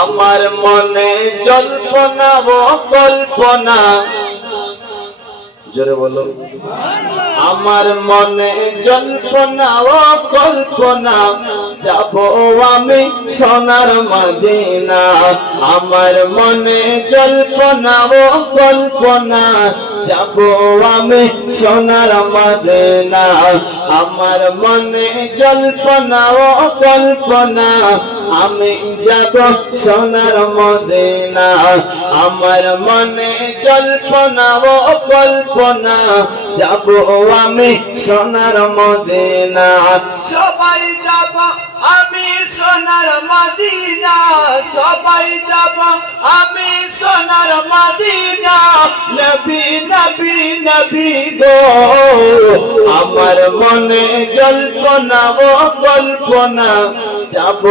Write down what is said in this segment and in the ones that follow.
আমার মনে জল্পনা ও কল্পনা, জোরে বলো, আমার মনে জল্পনা ও কল্পনা, যাব আমি সোনার মদিনা। আমার মনে জল্পনা ও কল্পনা, যাব আমি সোনার মদিনা। আমার মনে জল্পনা ও কল্পনা, আমি যাব সোনার মদিনা। আমার মনে জল্পনা ও কল্পনা, যাব আমি সোনার মদিনা। সবাই যাব আমি সোনার মদিনা, সবাই যাব আমি সোনার মদিনা। নবী নবী নবী গো, আমার মনে জল্পনা ও কল্পনা, যাব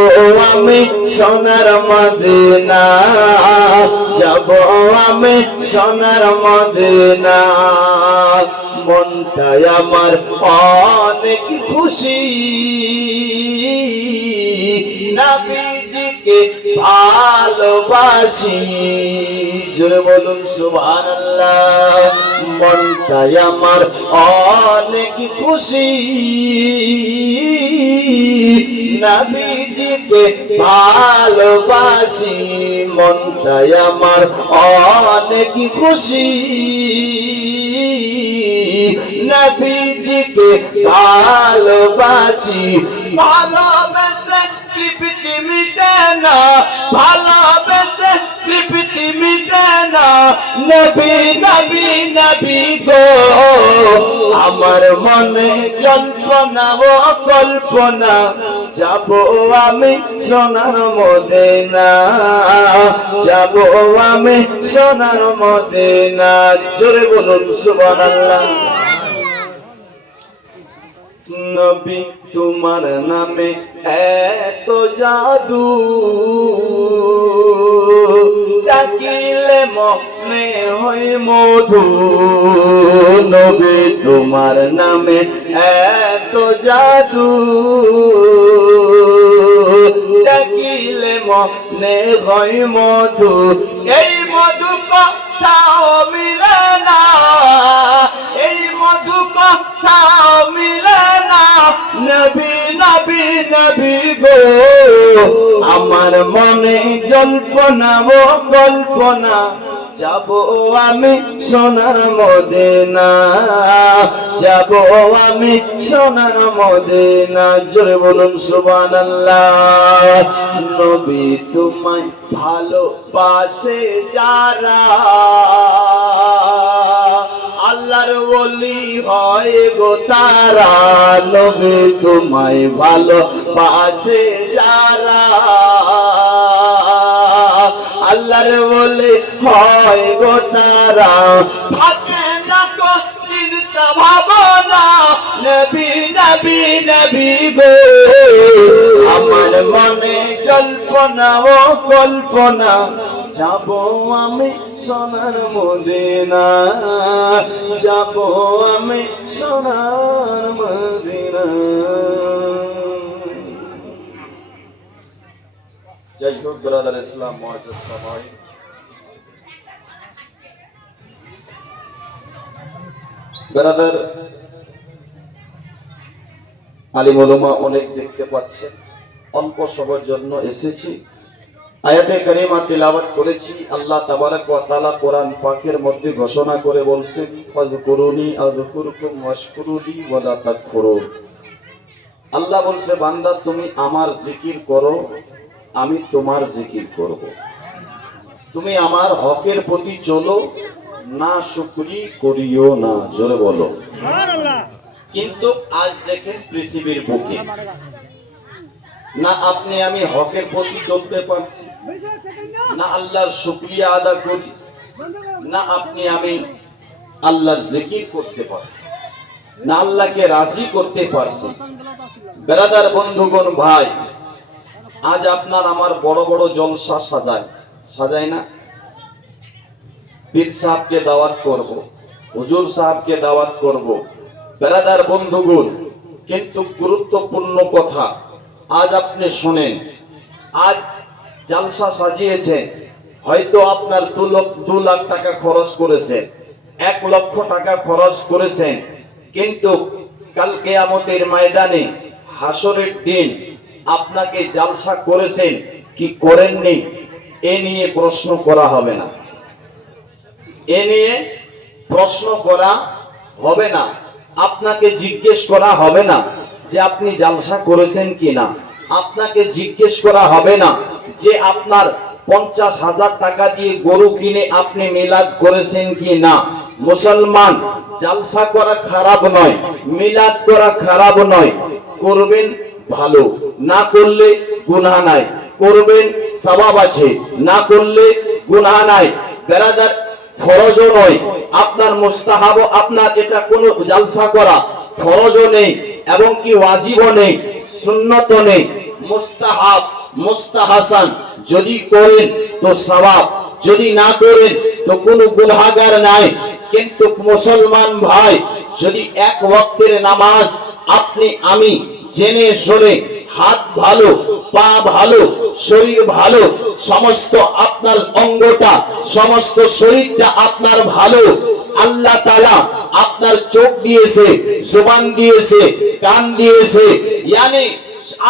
আমি সোনার মদিনা, যাব আমি সোনার মদিনা। মনটাই আমার অনেক খুশি, নবীজিকে ভালোবাসি। জোরে বলুন সুবহানাল্লাহ। মনটাই আমার অনেক খুশি, নবীজিকে ভালোবাসি। মনটাই আমার অনেক খুশি, নবীজিকে ভালোবাসি। ভালোবেসে তৃপ্তি মিটে না, ভালোবেসে তৃপ্তি মিটে না। নবী নবী নবী গো, আমার মনে জল্পনা ও কল্পনা, যাব আমি সোনার মদিনা, যাব আমি সোনার মদিনা। জোরে বলুন সুবহানাল্লাহ। নবী তোমার নামে এত জাদু, ডাকিলে মনে হয় মধু। নবী তোমার নামে এত জাদু, ডাকিলে মনে হয় মধু। এই মধু কোথাও মিলে না, এই মধু কোথাও মিলে না। নবী নবী নবী গো, আমার মনে জল্পনা ও কল্পনা, যাব আমি সোনার মদিনা, যাব আমি সোনার মদিনা। জোরে বলুন সুবহানাল্লাহ। নবী তোমায় ভালোবাসে যারা, আল্লাহর ওলি হয় গো তারা। নবী তোমায় ভালোবাসে যারা, আল্লাহর ওলি হয় গো তারা। থাকে না কো চিন্তা ভাবনা, নবী নবী নবী গো, আমার মনে জল্পনা ও কল্পনা, যাব আমি সোনার মদিনা, যাব আমি সোনার মদিনা। যাই হোক ব্রাদার ইসলাম মুআজ্জাজ সামাই, ব্রাদার আলিম উলামা অনেক দেখতে পাচ্ছেন, অল্প সময়ের জন্য এসেছি। আয়াতে কারিমা তিলাওয়াত করেছি। আল্লাহ তাবারক ওয়া তাআলা কোরআন পাকের মধ্যে ঘোষণা করে বলছেন, ফাযকুরুনি আযকুরকুম ওয়াশকুরুলি ওয়া লা তাকফুরুন। আল্লাহ বলছে, বান্দা তুমি আমার জিকির করো, আমি তোমার জিকির করব। তুমি আমার হকের প্রতি চলো, না শুকরি করিও না। জোরে বলো সুবহানাল্লাহ। কিন্তু আজ দেখেন পৃথিবীর বুকে না আপনি আমি হকের প্রতি চলতে পারছি, না আল্লাহর শুকরিয়া আদা করি, না আপনি আমি আল্লাহর জিকির করতে পারছি, না আল্লাহকে রাজি করতে পারছি। ব্রাদার বন্ধুগণ ভাই, আজ আপনার আমার বড় বড় জলসা সাজায়, সাজায় না? পীর সাহেবকে দাওয়াত করব, হুজুর সাহেবকে দাওয়াত করব। ব্রাদার বন্ধুগণ, কিন্তু গুরুত্বপূর্ণ কথা আজ আপনি শুনেন। আজ জালসা সাজিয়েছেন, হয়তো আপনার 2 লাখ টাকা খরচ করেছেন, 1 লক্ষ টাকা খরচ করেছেন, কিন্তু কাল কিয়ামতের ময়দানে হাসরের দিন আপনাকে জালসা করেছেন কি করেননি এ নিয়ে প্রশ্ন করা হবে না, এ নিয়ে প্রশ্ন করা হবে না। আপনাকে জিজ্ঞেস করা হবে না যে আপনি জালসা করেছেন কি না, আপনাকে জিজ্ঞেস করা হবে না যে আপনার 50,000 টাকা দিয়ে গরু কিনে আপনি মিলাদ করেছেন কি না। মুসলমান, জালসা করা খারাপ নয়, মিলাদ করা খারাপ নয়, করবেন ভালো, না করলে গুনাহ নাই, করবেন সওয়াব আছে, না করলে গুনাহ নাই। বেরাদার, ফরজও নয় আপনার, মুস্তাহাব, আপনার এটা কোনো জালসা করা ফরজও নেই এবং কি ওয়াজিবও নেই, সুন্নতও নেই, মুস্তাহাব, মুস্তাহাসান। যদি করেন তো সওয়াব, যদি না করেন তো কোনো গুনাহগার নাই। কিন্তু মুসলমান ভাই, যদি এক ওয়াক্তের নামাজ আপনি আমি জেনে শুনে, হাত ভালো, পা ভালো, শরীর ভালো, সমস্ত আপনার অঙ্গটা, সমস্ত শরীরটা আপনার ভালো, আল্লাহ তাআলা আপনার চোখ দিয়েছে, জবান দিয়েছে, কান দিয়েছে, মানে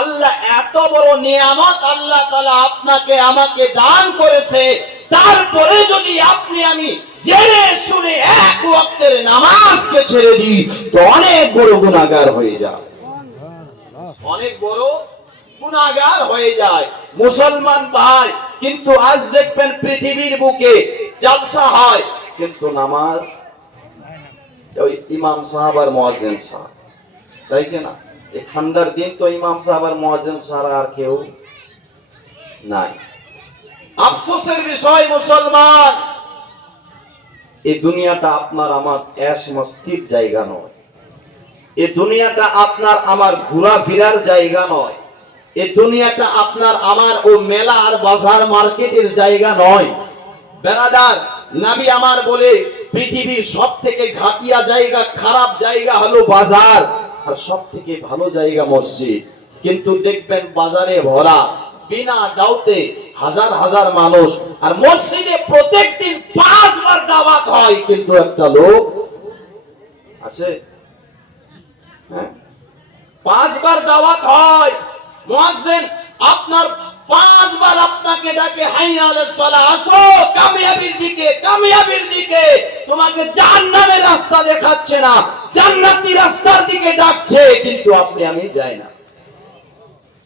আল্লাহ এত বড় নিয়ামত আল্লাহ তাআলা আপনাকে আমাকে দান করেছে, তারপরে যদি আপনি আমি জেনে শুনে এক ওয়াক্তের নামাজকে ছেড়ে দিই তো অনেক বড় গুনাহগার হয়ে যায়, অনেক বড় গুনাহগার হয়ে যায় মুসলমান ভাই। কিন্তু আজ দেখবেন পৃথিবীর বুকে জালসা হয় কিন্তু নামাজ ওই ইমাম সাহেব আর মুয়াজ্জিন সাহেব, তাই কি না? এই ঠান্ডার দিন তো ইমাম সাহেব আর মুয়াজ্জিন ছাড়া আর কেউ নাই। আফসোসের বিষয় মুসলমান, এই দুনিয়াটা আপনার আমার ऐश মস্তির জায়গা নয়, এই দুনিয়াটা আপনার আমার ঘোরাফেরার জায়গা নয়, এই দুনিয়াটা আপনার আমার ও মেলা আর বাজার মার্কেটের জায়গা নয়। বেরাদার, নবী আমার বলে পৃথিবীর সবথেকে ঘাটিয়া জায়গা, খারাপ জায়গা হলো বাজার, আর সবথেকে ভালো জায়গা মসজিদ। কিন্তু দেখবেন বাজারে ভরা, বিনা দাওতে হাজার হাজার মানুষ, আর মসজিদে প্রত্যেকদিন 5 বার দাওয়াত হয় কিন্তু একটা লোক আছে। 5 বার দাওয়াত হয়, মুয়াজ্জিন আপনার 5 বার আপনাকে ডাকে, হাইয়া আলাস সালাহ, আসো কামিয়াবির দিকে, কামিয়াবির দিকে, তোমাকে জান্নাতের রাস্তা দেখাচ্ছে না, জান্নাতি রাস্তার দিকে ডাকছে, কিন্তু আপনি আমি যাই না,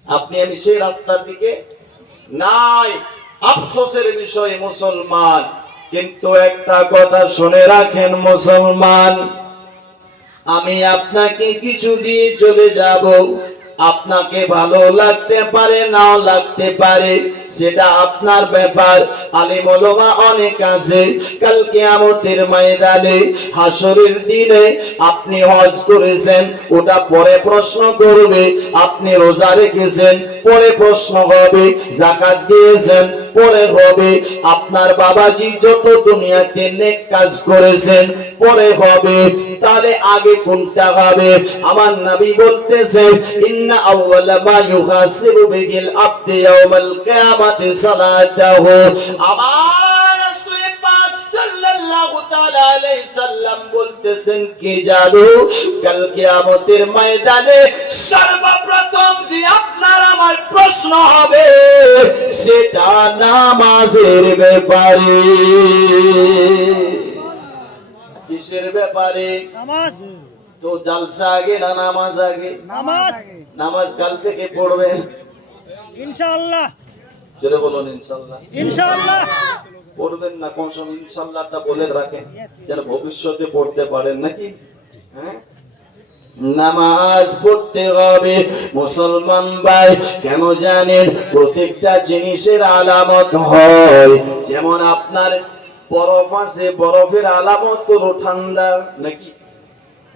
আপনি আমি সেই রাস্তার দিকে নাই। আফসোসের বিষয় মুসলমান। কিন্তু একটা কথা শুনে রাখেন মুসলমান, আমি আপনাকে কিছু দিয়ে চলে যাব, আপনাকে ভালো লাগতে পারে, নাও লাগতে পারে, সেটা আপনার ব্যাপার। আলেম ওলামা অনেক আছে, কাল কিয়ামতের ময়দানে হাসরের দিনে আপনি হজ করেছেন, ওটা পরে প্রশ্ন করবে, আপনি রোজা রেখেছেন পরে প্রশ্ন হবে, যাকাত দিয়েছেন পরে হবে, আপনার বাবাজি যত দুনিয়াতে নেক কাজ করেছেন পরে হবে, তাহলে আগে কোনটা হবে? আমার নবী বলতেছেন, ইন্না আউওয়ালা মা ইউহাসিবু বিহিল আবদু ইয়াউমাল কিয়ামাতি সালাতাহু। আমার রাসূল পাক সাল্লাল্লাহু তাআলা আলাইহি সাল্লাম বলতেছেন কি জানো, কাল কিয়ামতের ময়দানে সর্বপ্রথম যে আপনার আমার প্রশ্ন হবে সেটা নামাজের ব্যাপারে। কিসের ব্যাপারে? নামাজ। তো জালসা আগে না নামাজ আগে? নামাজ। নামাজ কাল থেকে পড়বেন ইনশাআল্লাহ। জোরে বলুন ইনশাআল্লাহ। ইনশাআল্লাহ পড়বেন না, কোন সময় ইনশাআল্লাহটা বলে রাখেন যেন ভবিষ্যতে পড়তে পারেন, নাকি? হ্যাঁ, নামাজ পড়তে হবে মুসলমান ভাই। কেন জানেন? প্রত্যেকটা জিনিসের আলামত হয়। যেমন আপনার বরফ আছে, বরফের আলামত হলো ঠান্ডা, নাকি?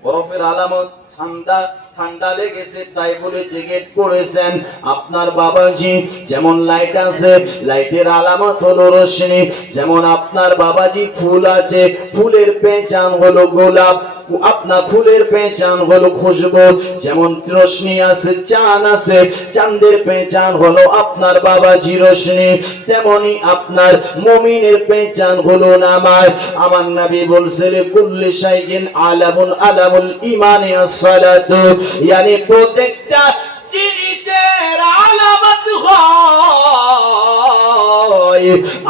বরফের আলামত ঠান্ডা, ঠান্ডা লেগেছে তাই বলে জ্যাকেট পরেছেন। আপনার বাবাজি যেমন লাইট আছে, লাইটের আলামত হলো রোশনি। যেমন আপনার বাবাজি ফুল আছে, ফুলের পেহচান হলো গোলাপ, আপনার ফুলের পেহচান হলো খুশবু, যেমন রোশনি আছে, চাঁদ আছে, চাঁদের পেহচান হলো আপনার বাবাজি রোশনি, তেমনি আপনার মুমিনের পেহচান হলো নামাজ। আমার নবী বলছেন কুল্লি শাইইন আলামুন আলামুল ঈমানি আস-সালাত, yani প্রত্যেকটা জিনিসের আলামত হয়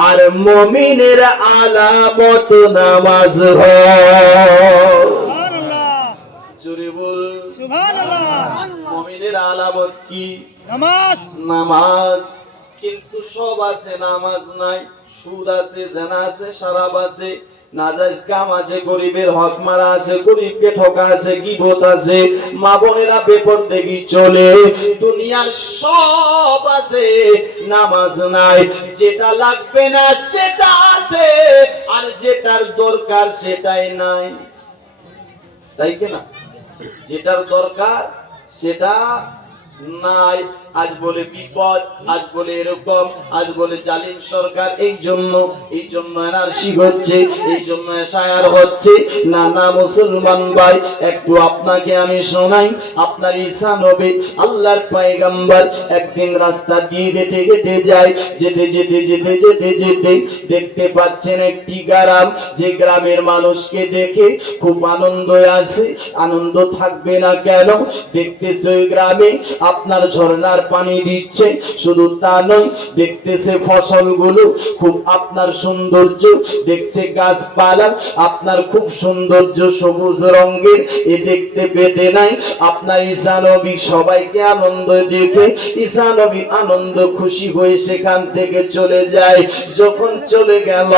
আর মুমিনের আলামত নামাজ হয়। জোরে বল সুবহানাল্লাহ। মুমিনের আলামত কি? নামাজ। নামাজ। কিন্তু সব আছে, নামাজ নাই। সুদ আছে, জেনা আছে, শরাব আছে, নাজায়েজ কাম আছে, গরিবের হক মারা আছে, গরিবকে ঠকা আছে, গীবত আছে, মা বোনেরা বেপরদেগি চলে, দুনিয়ার সব আছে, নামাজ নাই। যেটা লাগবে না সেটা আছে, আর যেটার দরকার সেটাই নাই, তাই কি না? যেটার দরকার সেটা নাই। আজ বলে বিপদ, আজ বলে এরকম, আজ বলে জালিম সরকার, এই জন্য এনআরসি হচ্ছে, এই জন্য এসআইআর হচ্ছে। না না মুসলমান ভাই, একটু আপনাকে আমি শোনাই। আপনার ঈসা নবী আল্লাহর পয়গম্বর একদিন রাস্তা দিয়ে হেঁটে হেঁটে যায়, যেতে যেতে যেতে যেতে যেতে দেখতে পাচ্ছেন একটি গ্রাম, যে গ্রামের মানুষকে দেখে খুব আনন্দ আসে। আনন্দ থাকবে না কেন? দেখতেছে ওই গ্রামে আপনার ঝর্ণার পানি দিচ্ছে, শুধু তা নয়, দেখতেছে ফসলগুলো খুব আপনার সৌন্দর্য, দেখছে গাছপালা আপনার খুব সৌন্দর্য সবুজ রঙের, এ দেখতে পেতে নাই আপনার ঈসা নবী সবাইকে আনন্দ দেখে ঈসা নবী আনন্দ খুশি হয়ে সেখান থেকে চলে যায়। যখন চলে গেল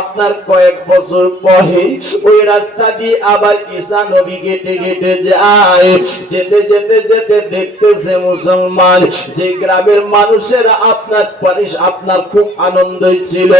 আপনার কয়েক বছর পরে ওই রাস্তা দিয়ে আবার ঈসা নবী হেঁটে হেঁটে যায়, যেতে যেতে যেতে দেখতেছে মুসলমান যে গ্রামের মানুষেরা আপনার খুব আনন্দ ছিল,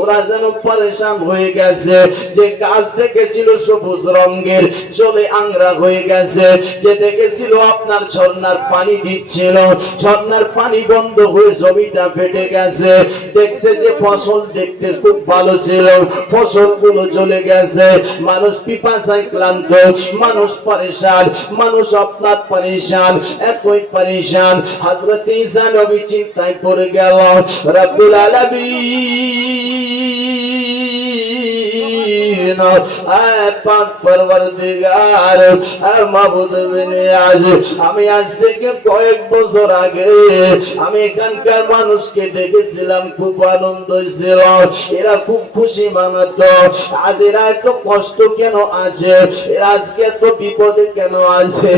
ওরা যেন পরেশান হয়ে গেছে। যে গাছ দেখেছিল সবুজ রঙের চলে আংরা হয়ে গেছে, যে দেখেছিল আপনার ঝর্ণার পানি দিচ্ছিল, ঝর্ণার পানি বন্ধ হয়ে জমিটা ফেটে গেছে। দেখছে যে ফসল দেখতে খুব ভালো ছিল, ফসলগুলো চলে গেছে। মানুষ পিপাসায় ক্লান্ত, মানুষ পরেশান, মানুষ আপনার পরেশান, একই পরেশান। হযরত ঈসা নবী চিন্তায় পড়ে গেল, রব্বুল আলামিন পাক পরওয়ারদিগার মাবুদ বিনে আমি আজ থেকে কয়েক বছর আগে আমি এখানকার মানুষকে দেখেছিলাম, খুব আনন্দ ছিল, এরা খুব খুশি মানাতো। আজ এরা এত কষ্ট কেন আছে? এরা আজকে এত বিপদে কেন আছে?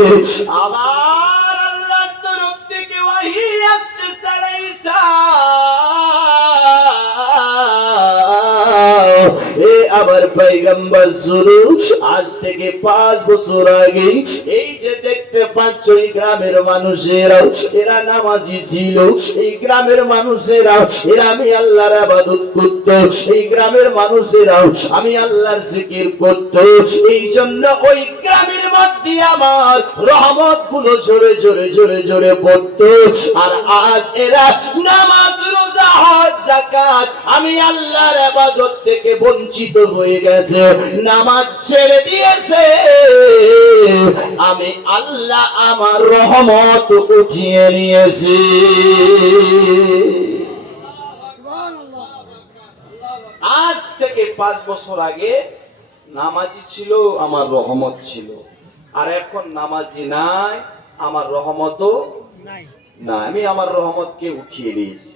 আমার আল্লাহর তরফ থেকে ওহী আসতেছে রে ঈসা, এ আমার পয়গম্বর শুরু আজ থেকে 5 বছর আগে এই যে দেখতে পাচ্ছ এই গ্রামের মানুষেরা এরা নামাজি ছিল, এই গ্রামের মানুষেরা এরা আমি আল্লাহর ইবাদত করত, এই গ্রামের মানুষেরা আমি আল্লাহর জিকির করত, এই জন্য ওই গ্রামের মধ্যে আমার রহমত গুলো জোরে জোরে জোরে জোরে পড়তো। আর আজ এরা নামাজ রোজা হজ যাকাত আমি আল্লাহর ইবাদত থেকে বঞ্চিত হয়ে গেছে, নামাজ ছেড়ে দিয়েছে। আমি আল্লাহ আমার রহমত উঠিয়ে নিয়েছি। আজ থেকে 5 বছর আগে নামাজি ছিল, আমার রহমত ছিল, আর এখন নামাজি নাই, আমার রহমতও নাই, আমি আমার রহমতকে উঠিয়ে দিয়েছি।